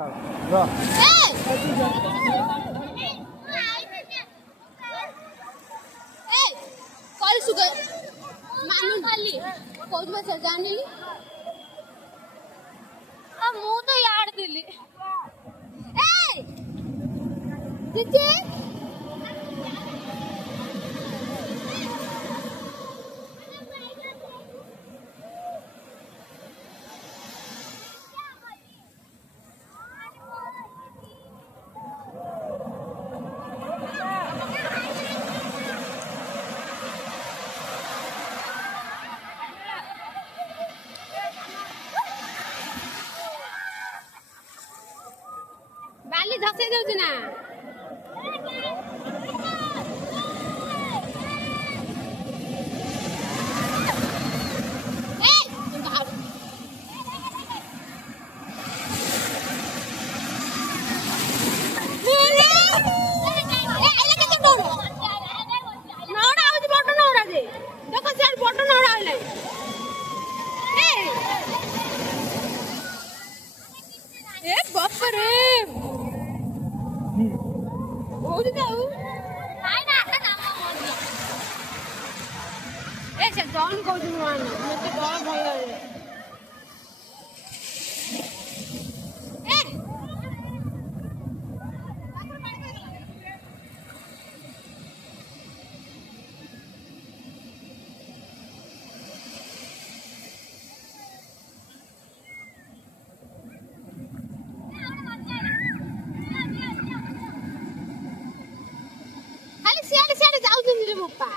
Rồi. Call sugar मानू खाली कौन में सजानी अब मुंह तो यार दिली ए दीदी ବାଲି ଧସେଇ ଦଉଛି ନା ବାପରେ ବହୁତ ଯାଉ ଏ ସେ ଡନ୍ କହୁଛି ମତେ ଡର ଭୟ ଖାଲି ସିଆଡେ ସିଆଡେ ଯାଉଛନ୍ତି ରେ ବୋପା